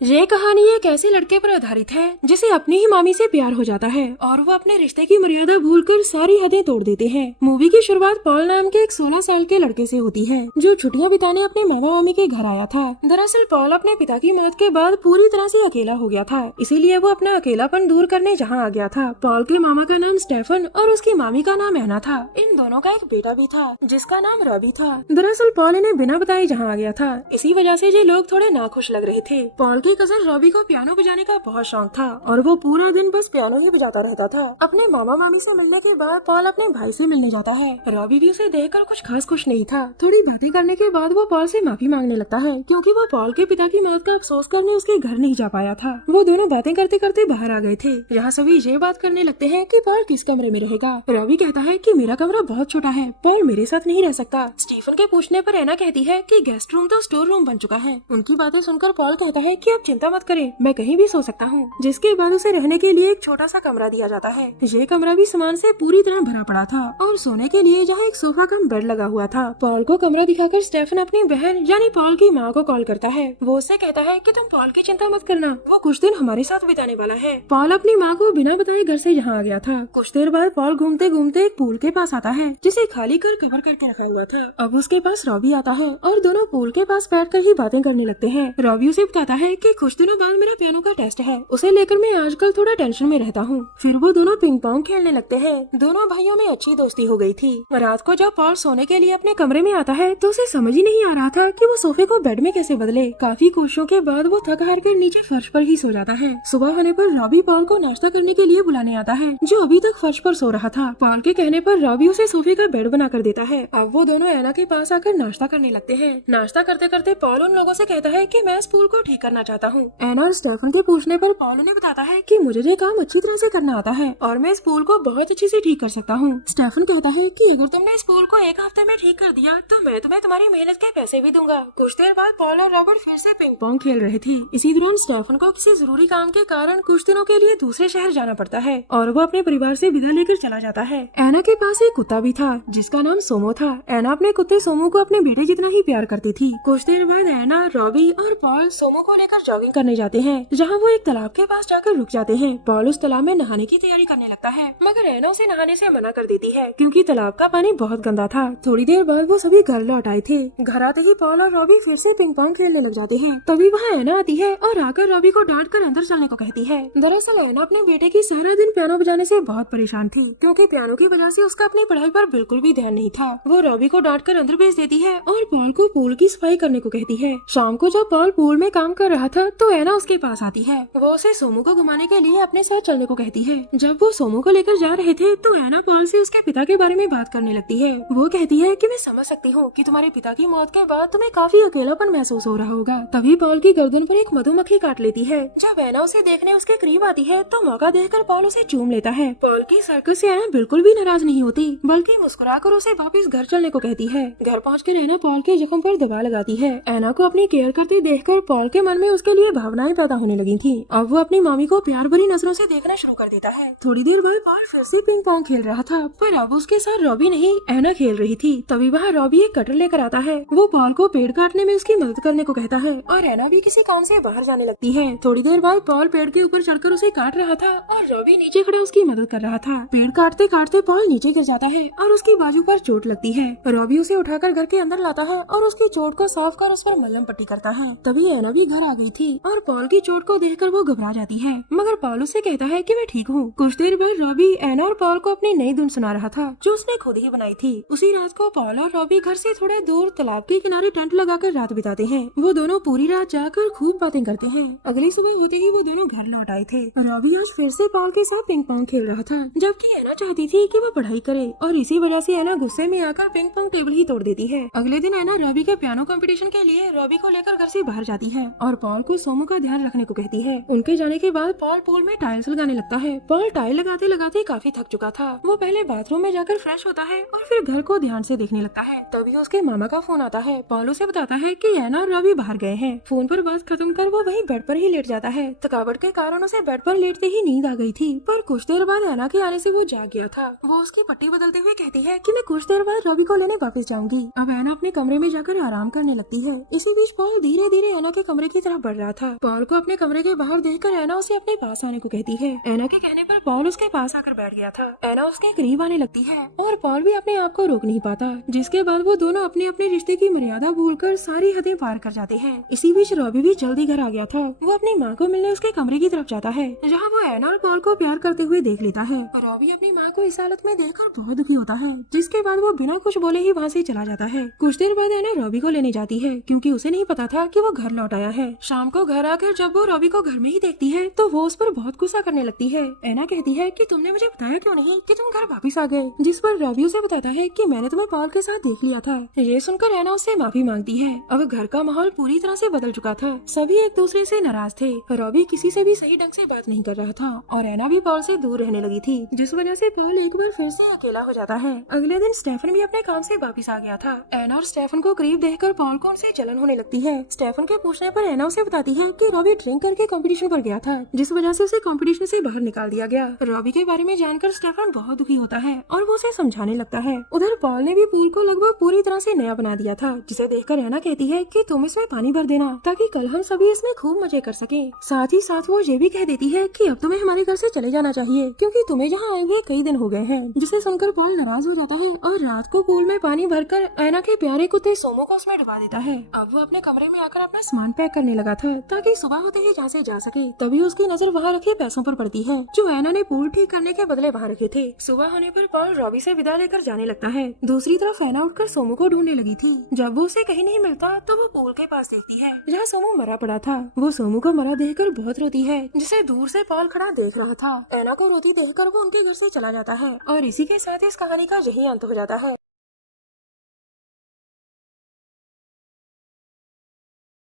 ये कहानी एक ऐसे लड़के पर आधारित है जिसे अपनी ही मामी से प्यार हो जाता है और वो अपने रिश्ते की मर्यादा भूलकर सारी हदें तोड़ देते हैं। मूवी की शुरुआत पॉल नाम के एक 16 साल के लड़के से होती है जो छुट्टियां बिताने अपने मामा मामी के घर आया था। दरअसल पॉल अपने पिता की मौत के बाद पूरी तरह से अकेला हो गया था, इसीलिए वो अपना अकेलापन दूर करने जहाँ आ गया था। पॉल के मामा का नाम स्टेफन और उसकी मामी का नाम एना था। इन दोनों का एक बेटा भी था जिसका नाम रॉबी था। दरअसल पॉल इन्हें बिना बताए जहाँ आ गया था, इसी वजह से ये लोग थोड़े नाखुश लग रहे थे। पॉल की कजन रॉबी को पियानो बजाने का बहुत शौक था और वो पूरा दिन बस पियानो ही बजाता रहता था। अपने मामा मामी से मिलने के बाद पॉल अपने भाई से मिलने जाता है। रॉबी भी उसे देखकर कुछ खास खुश नहीं था। थोड़ी बातें करने के बाद वो पॉल से माफी मांगने लगता है क्योंकि वो पॉल के पिता की मौत का अफसोस करने उसके घर नहीं जा पाया था। वो दोनों बातें करते करते बाहर आ गए थे। यहाँ सभी ये बात करने लगते हैं कि पॉल किस कमरे में रहेगा। रॉबी कहता है कि मेरा कमरा बहुत छोटा है, पॉल मेरे साथ नहीं रह सकता। स्टीफन के पूछने पर एना कहती है कि गेस्ट रूम तो स्टोर रूम बन चुका है। उनकी बातें सुनकर पॉल कहता है कि आप चिंता मत करें, मैं कहीं भी सो सकता हूँ। जिसके बाद उसे रहने के लिए एक छोटा सा कमरा दिया जाता है। ये कमरा भी सामान से पूरी तरह भरा पड़ा था और सोने के लिए जहाँ एक सोफा कम बेड लगा हुआ था। पॉल को कमरा दिखाकर स्टेफन अपनी बहन यानी पॉल की माँ को कॉल करता है। वो उससे कहता है कि तुम पॉल की चिंता मत करना, वो कुछ दिन हमारे साथ बिताने वाला है। पॉल अपनी माँ को बिना बताए घर से यहाँ आ गया था। कुछ देर बाद पॉल घूमते घूमते एक पूल के पास आता है जिसे खाली कर कवर करके रखा हुआ था। अब उसके पास रॉबी आता है और दोनों पूल के पास बैठकर ही बातें करने लगते हैं। रॉबी उसे बताता है कि कुछ दिनों बाद मेरा पियानो का टेस्ट है, उसे लेकर मैं आजकल थोड़ा टेंशन में रहता हूँ। फिर वो दोनों पिंग पोंग खेलने लगते हैं। दोनों भाइयों में अच्छी दोस्ती हो गई थी। रात को जब पॉल सोने के लिए अपने कमरे में आता है तो उसे समझ ही नहीं आ रहा था कि वो सोफे को बेड में कैसे बदले। काफी कोशिशों के बाद वो थक हार कर नीचे फर्श पर ही सो जाता है। सुबह होने पर रॉबी पॉल को नाश्ता करने के लिए बुलाने आता है जो अभी तक फर्श पर सो रहा था। पॉल के कहने पर रॉबी उसे सोफे का बेड बना कर देता है। अब वो दोनों एना के पास आकर नाश्ता करने लगते हैं। नाश्ता करते करते पॉल उन लोगों से कहता है कि मैं इस पूल को ठीक करना चाहता हूँ। एना और स्टेफन के पूछने पर पॉल उन्हें बताता है कि मुझे ये काम अच्छी तरह से करना आता है और मैं इस पूल को बहुत अच्छे से ठीक कर सकता हूँ। स्टेफन कहता है कि अगर तुमने इस पूल को एक हफ्ते में ठीक कर दिया तो मैं तुम्हें तुम्हारी मेहनत के पैसे भी दूंगा। कुछ देर बाद पॉल और रॉबर्ट फिर से पिंग पोंग खेल रहे थे। इसी दौरान स्टेफन को किसी जरूरी काम के कारण कुछ दिनों के लिए दूसरे शहर जाना पड़ता है और वो अपने परिवार से विदा लेकर चला जाता है। एना के पास एक कुत्ता भी था जिसका नाम सोमो था। एना अपने कुत्ते सोमो को अपने बेटे जितना ही प्यार करती थी। कुछ देर बाद एना, रॉबी और पॉल सोमो को लेकर जॉगिंग करने जाते हैं जहाँ वो एक तालाब के पास जाकर रुक जाते हैं। पॉल उस तालाब में नहाने की तैयारी करने लगता है मगर एना उसे नहाने से मना कर देती है क्योंकि तालाब का पानी बहुत गंदा था। थोड़ी देर बाद वो सभी घर लौट आए थे। घर आते ही पॉल और रॉबी फिर से पिंग पोंग खेलने लग जाते हैं। तभी वहाँ एना आती है और आकर रॉबी को डांट कर अंदर चलने को कहती है। दरअसल एना अपने बेटे की सारा दिन पियानो बजाने से बहुत परेशान थी क्योंकि पियानो की वजह से उसका अपनी पढ़ाई पर बिल्कुल भी ध्यान नहीं था। वो रॉबी को डांट कर अंदर भेज देती है और पॉल को पूल की सफाई करने को कहती है। शाम को जब पॉल पूल में काम कर रहा था तो एना उसके पास आती है। वो उसे सोमू को घुमाने के लिए अपने साथ चलने को कहती है। जब वो सोमू को लेकर जा रहे थे तो एना पॉल से उसके पिता के बारे में बात करने लगती है। वो कहती है कि मैं समझ सकती हूँ कि तुम्हारे पिता की मौत के बाद तुम्हें काफी अकेलापन महसूस हो रहा होगा। तभी पॉल की गर्दन पर एक मधुमक्खी काट लेती है। जब एना उसे देखने उसके करीब आती है तो मौका देखकर पॉल उसे चूम लेता है। पॉल की सर्कस से एना बिल्कुल भी नाराज नहीं होती बल्कि मुस्कुराकर उसे वापस घर चलने को कहती है। घर पहुँचकर एना पॉल के जख्म पर दवा लगाती है। एना को अपनी केयर करते देखकर पॉल के मन में उसके लिए भावनाएं पैदा होने लगी थी। अब वो अपनी मामी को प्यार भरी नजरों से देखना शुरू कर देता है। थोड़ी देर बाद पॉल फिर से पिंग पोंग खेल रहा था पर अब उसके साथ रॉबी नहीं एना खेल रही थी। तभी वहाँ रॉबी एक कटर लेकर आता है। वो पॉल को पेड़ काटने में उसकी मदद करने को कहता है और एना भी किसी काम से बाहर जाने लगती है। थोड़ी देर बाद पॉल पेड़ के ऊपर चढ़कर उसे काट रहा था और रॉबी नीचे खड़ा उसकी मदद कर रहा था। पेड़ काटते काटते पॉल नीचे गिर जाता है और उसकी बाजू पर चोट लगती है। रॉबी उसे उठाकर घर के अंदर लाता है और उसकी चोट को साफ कर उस पर मलहम पट्टी करता है। तभी एना भी घर आ गई थी और पॉल की चोट को देखकर वो घबरा जाती है मगर पॉल उसे कहता है कि मैं ठीक हूँ। कुछ देर बाद रॉबी एना और पॉल को अपनी नई धुन सुना रहा था जो उसने खुद ही बनाई थी। उसी रात को पॉल और रॉबी घर से थोड़े दूर तालाब के किनारे टेंट लगाकर रात बिताते हैं। वो दोनों पूरी रात जाकर खूब बातें करते हैं। अगली सुबह होते ही वो दोनों घर लौट आए थे। रॉबी आज फिर से पॉल के साथ पिंग पोंग खेल रहा था जबकि एना चाहती थी कि वो पढ़ाई करे और इसी वजह से एना गुस्से में आकर पिंग पोंग टेबल ही तोड़ देती है। अगले दिन एना रॉबी के पियानो कंपटीशन के लिए रॉबी को लेकर घर से बाहर जाती है और पॉल को सोमू का ध्यान रखने को कहती है। उनके जाने के बाद पॉल पूल में टाइल्स लगाने लगता है। पॉल टाइल लगाते लगाते काफी थक चुका था। वो पहले बाथरूम में जाकर फ्रेश होता है और फिर घर को ध्यान से देखने लगता है। तभी उसके मामा का फोन आता है। पॉल उसे बताता है कि एना और रॉबी बाहर गए हैं। फोन पर बात खत्म कर वो वहीं बेड पर ही लेट जाता है। थकावट के कारण उसे बेड पर लेटते ही नींद आ गई थी पर कुछ देर बाद एना के आने से वो जाग गया था। वो उसकी पट्टी बदलते हुए कहती है कि मैं कुछ देर बाद रॉबी को लेने वापस जाऊंगी। अब एना अपने कमरे में जाकर आराम करने लगती है। इसी बीच पॉल धीरे धीरे एना के कमरे की तरफ बढ़ रहा था। पॉल को अपने कमरे के बाहर देखकर एना उसे अपने पास आने को कहती है। एना के कहने पर पॉल उसके पास आकर बैठ गया था। एना उसके करीब आने लगती है और पॉल भी अपने आप को रोक नहीं पाता, जिसके बाद वो दोनों अपने अपने रिश्ते की मर्यादा भूलकर सारी हदें पार कर जाते हैं। इसी बीच रॉबी भी जल्दी घर आ गया था। वो अपनी माँ को मिलने उसके कमरे की तरफ जाता है, जहाँ वो एना और पॉल को प्यार करते हुए देख लेता है। रॉबी अपनी माँ को इस हालत में देखकर बहुत दुखी होता है, जिसके बाद वो बिना कुछ बोले ही वहाँ से चला जाता है। कुछ देर बाद एना रॉबी को लेने जाती है, क्योंकि उसे नहीं पता था कि वो घर लौट आया है। शाम को घर आकर जब वो रॉबी को घर में ही देखती है तो वो उस पर बहुत गुस्सा करने लगती है। एना कहती है कि तुमने मुझे बताया क्यों नहीं कि तुम घर वापस आ गए, जिस पर रॉबी उसे बताता है कि मैंने तुम्हें पॉल के साथ देख लिया था। ये सुनकर एना उससे माफी मांगती है। अब घर का माहौल पूरी तरह से बदल चुका था। सभी एक दूसरे से नाराज थे। रॉबी किसी से भी सही ढंग से बात नहीं कर रहा था और एना भी पॉल से दूर रहने लगी थी, जिस वजह से पॉल एक बार फिर से अकेला हो जाता है। अगले दिन स्टेफन भी अपने काम से वापस आ गया था। एना और स्टेफन को करीब देखकर पॉल को उनसे जलन होने लगती है। स्टेफन के पूछने पर एना उसे बताती है कि रॉबी ड्रिंक करके कंपटीशन पर गया था, जिस वजह से उसे कंपटीशन से बाहर निकाल दिया गया। रॉबी के बारे में जानकर स्टेफन बहुत दुखी होता है और वो उसे समझाने लगता है। उधर पॉल ने भी पूल को लगभग पूरी तरह से नया बना दिया था, जिसे देखकर एना कहती है कि तुम इसमें पानी भर देना ताकि कल हम सभी इसमें खूब मजे कर सकें। साथ ही साथ वो ये भी कह देती है कि अब तुम्हें हमारे घर से चले जाना चाहिए, क्योंकि तुम्हें यहाँ आए हुए कई दिन हो गए हैं। जिसे सुनकर पॉल नाराज हो जाता है और रात को पूल में पानी भरकर एना के प्यारे कुत्ते सोमो को उसमें डुबा देता है। अब वो अपने कमरे में आकर अपना सामान पैक करने लगा था ताकि सुबह होते ही जहाँ से जा सके। तभी उसकी नजर वहाँ रखे पैसों पर पड़ती है जो एना ने पूल ठीक करने के बदले वहाँ रखे थे। सुबह होने पर पॉल रॉबी से विदा लेकर जाने लगता है। दूसरी तरफ एना उठकर सोमो को ढूंढने लगी थी। जब वो उसे कहीं नहीं मिलता तो वो पूल के पास देखती है जहाँ सोमो मरा पड़ा था। वो सोमो को मरा देखकर बहुत रोती है, जिसे दूर से पॉल खड़ा देख रहा था। एना को रोती देखकर वो उनके घर से चला जाता है और इसी के साथ इस कहानी का यही अंत हो जाता है।